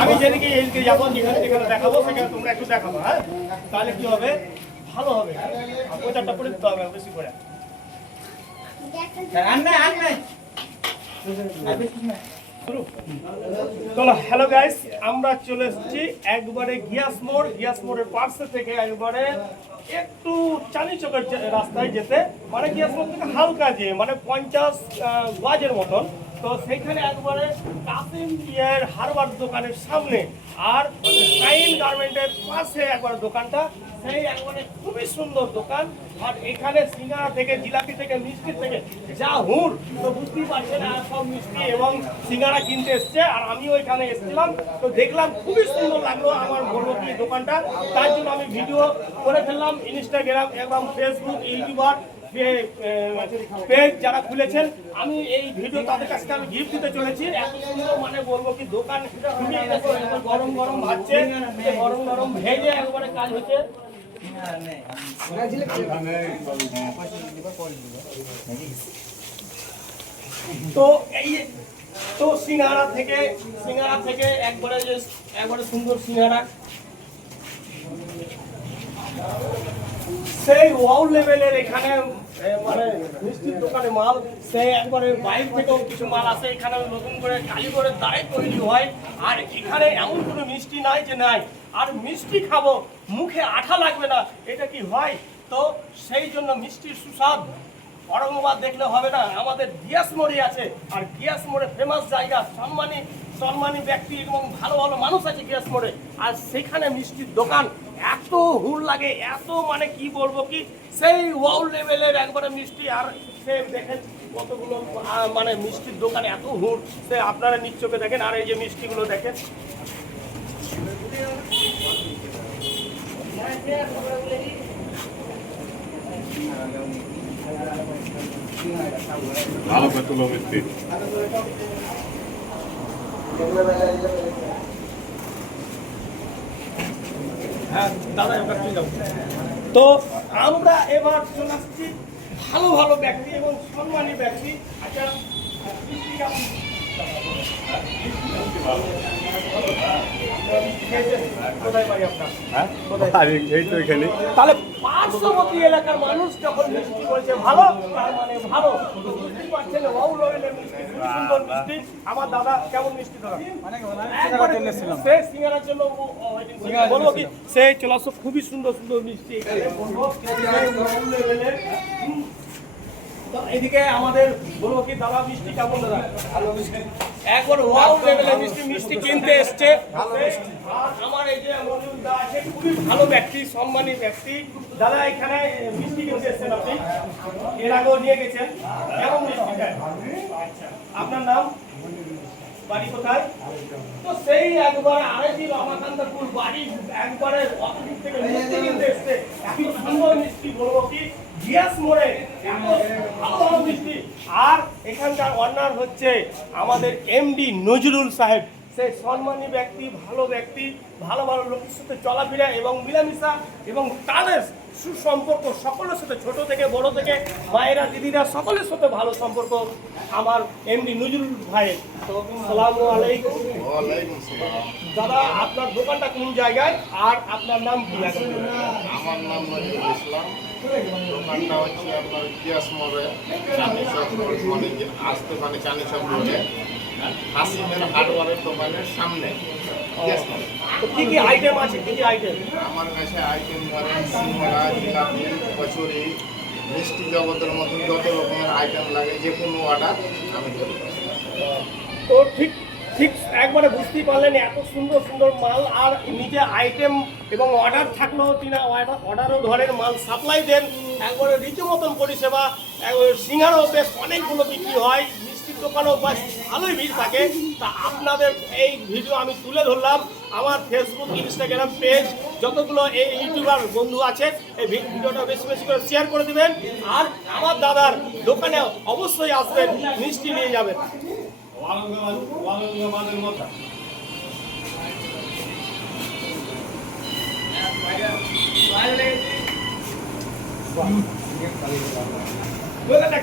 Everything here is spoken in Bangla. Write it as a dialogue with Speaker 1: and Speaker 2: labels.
Speaker 1: আমি যেদিকে এইদিকে যাব যেখানে যেখানে দেখাবো, সেখানে তোমরা একটু দেখাবো হ্যাঁ? তাহলে কি হবে? ভালো হবে। প্রচারটা করে দিতে হবে, বেশি করে। চলো হ্যালো গাইস আমরা চলে এসেছি একবারে গিয়াস মোড়। মোড়ের থেকে একবারে একটু রাস্তায় যেতে। মানে গিয়াস মোড় থেকে হালকা যে মানে পঞ্চাশ গজের মতন। তো সেইখানে একবারে কাসিম ইয়ের হারবার দোকানের সামনে আর সাইন গার্মেন্টের পাশে একবার দোকানটা, সেই একবারে খুবই সুন্দর দোকান। আর এখানে সিঙ্গারা থেকে, জিলাপি থেকে, মিষ্টি থেকে যা হুড় তো বুঝতেই পারছেন আর সব মিষ্টি এবং সিঙ্গারা কিনতে এসছে। আর আমিও এখানে এসেছিলাম, তো দেখলাম খুবই সুন্দর লাগল আমার বলব দোকানটা। তার জন্য আমি ভিডিও করে ফেললাম ইনস্টাগ্রাম এবং ফেসবুক ইউটিউবার পেজ যারা খুলেছেন, আমি এই ভিডিও তাদের কাছ আমি গিফট দিতে চলেছি। এত সুন্দর মানে বলব কি, দোকান গরম গরম ভাজছে গরম গরম ভেজে একবারে কাজ হচ্ছে। তো এই তো সিঙ্গারা থেকে সিঙ্গারা থেকে একবারে একবারে সুন্দর সিঙ্গারা সেই ওয়াও লেভেলের এখানে মানে মিষ্টির দোকানে মাল, সে একবারে বাইরে থেকেও কিছু মাল আসে। এখানে নতুন করে কালি করে দাঁড়ায় তৈরি হয়। আর এখানে এমন কোনো মিষ্টি নাই যে নাই। আর মিষ্টি খাব, মুখে আঠা লাগবে না। এটা কি হয়? তো সেই জন্য মিষ্টির সুস্বাদ অরঙ্গবাদ দেখলে হবে না আমাদের গিয়াস মোড়ে আছে আর গিয়াস মোড়ে ফেমাস জায়গা সম্মানী সম্মানী ব্যক্তি এবং ভালো ভালো মানুষ আছে গিয়াস মোড়ে আর সেখানে মিষ্টির দোকান এত হুড় লাগে এত মানে কি বলব কি সেই ওয়াল লেভেলের একবারে মিষ্টি, আর সে দেখেন কতগুলো মানে মিষ্টির দোকান এত হুড় সে আপনারা নিশ্চোখে দেখেন, আর এই যে মিষ্টিগুলো দেখেন।
Speaker 2: পেতুলো মিষ্টি
Speaker 1: হ্যাঁ দাদা, এবার তো আমরা এবার চলে আসছি ভালো ভালো ব্যক্তি এবং সম্মানী ব্যক্তি আচ্ছা মিষ্টি কেমন? কোথায় বাড়ি আপনার
Speaker 2: হ্যাঁ আর এই তো এখানে
Speaker 1: তাহলে পার্শ্ববর্তী এলাকার মানুষ যখন মিষ্টি বলছে ভালো তার মানে ভালো বুঝতেই পারছেন ওয়াও লেভেলের মিষ্টি খুব সুন্দর মিষ্টি আমার দাদা কেমন মিষ্টি দাদা সে সিঙ্গারার জন্য ও- ও waiting বলব কি সে চলে আসো খুবই সুন্দর সুন্দর মিষ্টি এখানে বলব এদিকে আমাদের বলব কি, দাদা মিষ্টি কেমন দাদা? একবার ওয়াও লেভেলের মিষ্টি মিষ্টি কিনতে এসছে। আমার এই যে মজুমদা আছে, খুবই ভালো ব্যক্তি, সম্মানী ব্যক্তি। দাদা, এখানে মিষ্টি কিনতে এসছেন আপনি। এর আগেও নিয়ে গেছেন। কেমন মিষ্টি আচ্ছা আপনার নাম? বাড়ি কোথায়? তো সেই একবার আড়াইটি রমাকান্তপুর বাড়ি একবারে অতদিক থেকে মিষ্টি কিনতে এসছে। এত সুন্দর মিষ্টি, বলব কি গিয়াস মোড়ে আর এখানকার অন্যার হচ্ছে আমাদের এমডি নজরুল সাহেব। সেই সম্মানী ব্যক্তি ভালো ব্যক্তি ভালো ভালো লোকের সাথে চলাফেরা এবং মিলামিশা এবং তাদের সুসম্পর্ক সকলের সাথে ছোট থেকে বড় থেকে মায়েরা দিদিরা সকলের সাথে ভালো সম্পর্ক আমার এমডি নজরুল ভাইয়ের। তো সালাম আলাইকুম। দাদা আপনার দোকানটা কোন জায়গায় আর আপনার নাম কি
Speaker 3: আমার নাম নজরুল ইসলাম। দোকানটা হচ্ছে আপনার ইতিহাস মোড়ে মানে আসতে মানে চক রোডে। হাসিমের হার্ডওয়ারের দোকানের সামনে।
Speaker 1: তো কি কি আইটেম আছে? কি কি আইটেম
Speaker 3: আমার কাছে আইটেম ধরেন সিঙ্গড়া জিলাপি কচুরি মিষ্টি জগতের মতন যত রকমের আইটেম লাগে যে কোনো অর্ডার আমি করি
Speaker 1: তো ঠিক ঠিক একবারে বুঝতেই পারলেন এত সুন্দর সুন্দর মাল আর নিজে আইটেম এবং অর্ডার থাকলেও তিনি অর্ডারও ধরেন মাল সাপ্লাই দেন একবারে রিচু মতন পরিষেবা সিঙ্গারও বেশ অনেকগুলো বিক্রি হয়। দোকানও ভালোই ভিড় থাকে। তা আপনাদের এই ভিডিও আমি তুলে ধরলাম। আমার ফেসবুক ইনস্টাগ্রাম পেজ যতগুলো এই ইউটিউবার বন্ধু আছে এই ভিডিওটা বেশি বেশি করে শেয়ার করে দেবেন। আর আমার দাদার দোকানে অবশ্যই আসবেন মিষ্টি নিয়ে যাবেন। nak